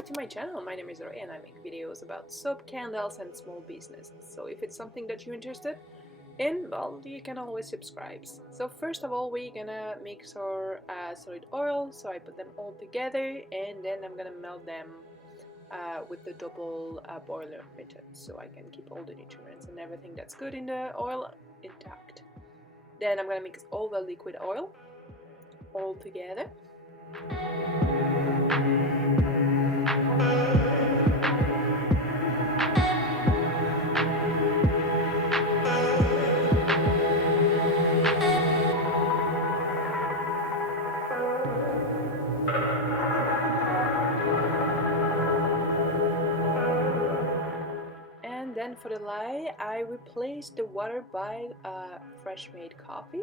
back to my channel. My name is Roy and I make videos about soap, candles and small businesses. So if it's something that you're interested in, well, you can always subscribe. So first of all, we're gonna mix our solid oil. So I put them all together and then I'm gonna melt them with the double boiler method, so I can keep all the nutrients and everything that's good in the oil intact. Then I'm gonna mix all the liquid oil all together. And then for the lye, I replaced the water by fresh made coffee,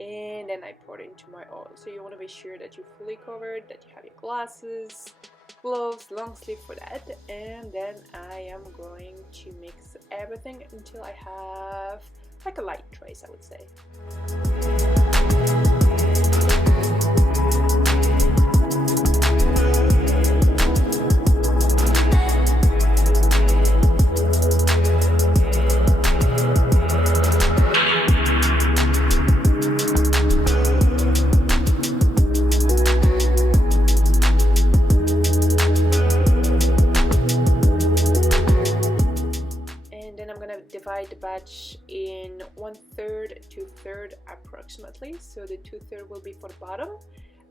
and then I poured it into my oil. So you want to be sure that you're fully covered, that you have your glasses, gloves, long sleeve for that. And then I am going to mix everything until I have like a light trace, I would say. Divide the batch in 1/3, 2/3 approximately. So the 2/3 will be for the bottom.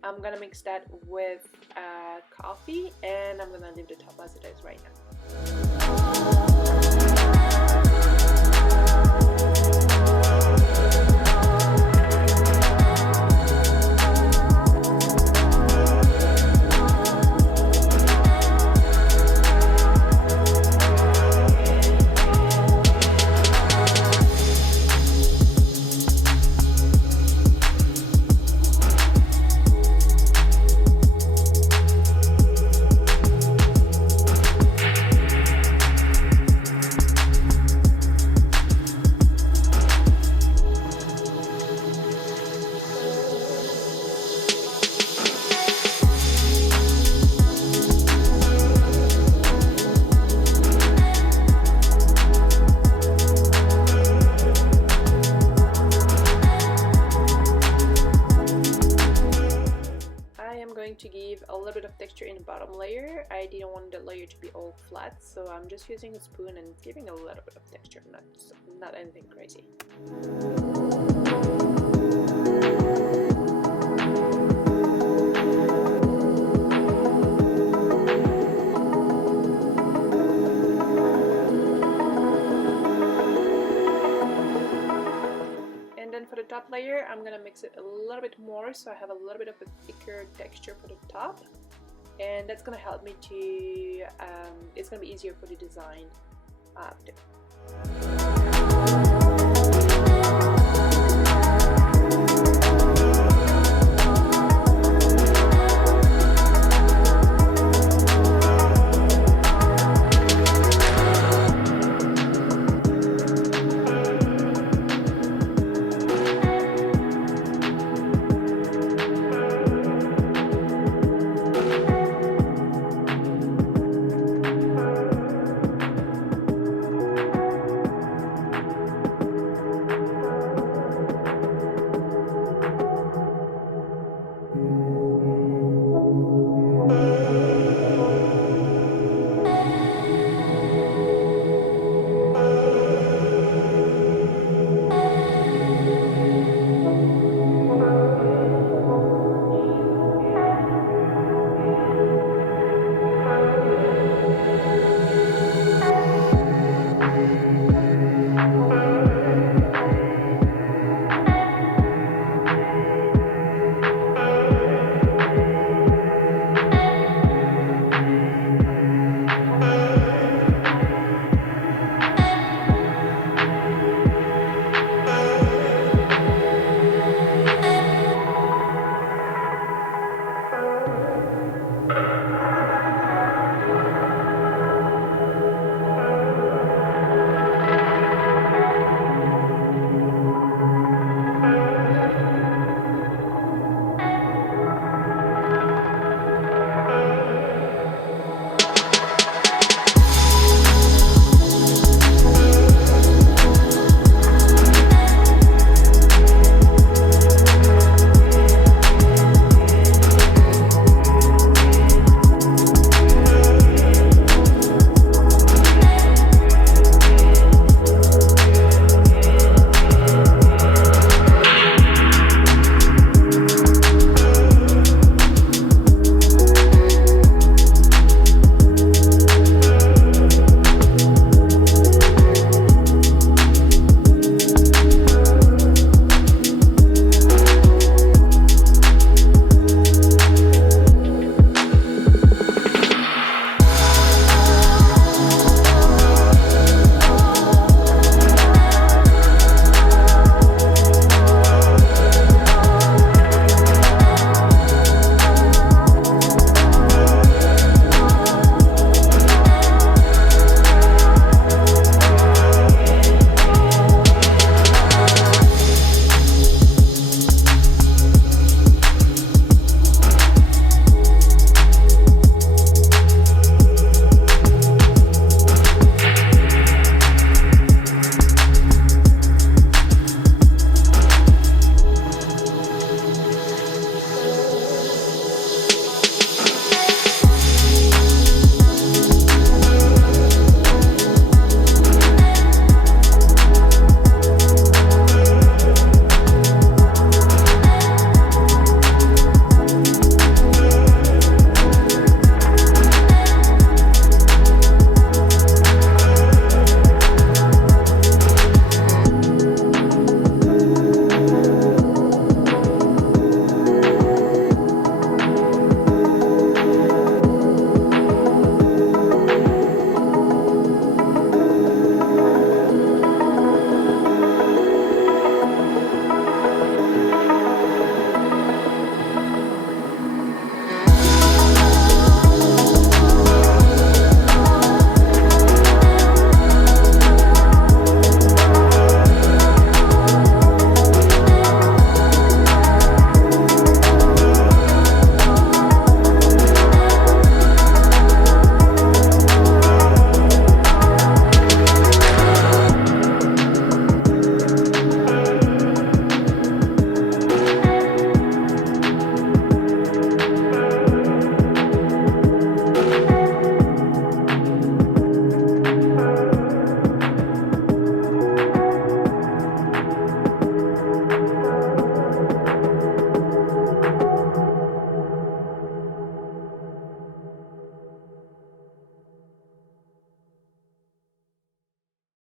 I'm gonna mix that with coffee, and I'm gonna leave the top as it is right now. To give a little bit of texture in the bottom layer. I didn't want the layer to be all flat, so I'm just using a spoon and giving a little bit of texture, not anything crazy. For the top layer, I'm gonna mix it a little bit more so I have a little bit of a thicker texture for the top, and that's gonna help me to it's gonna be easier for the design after.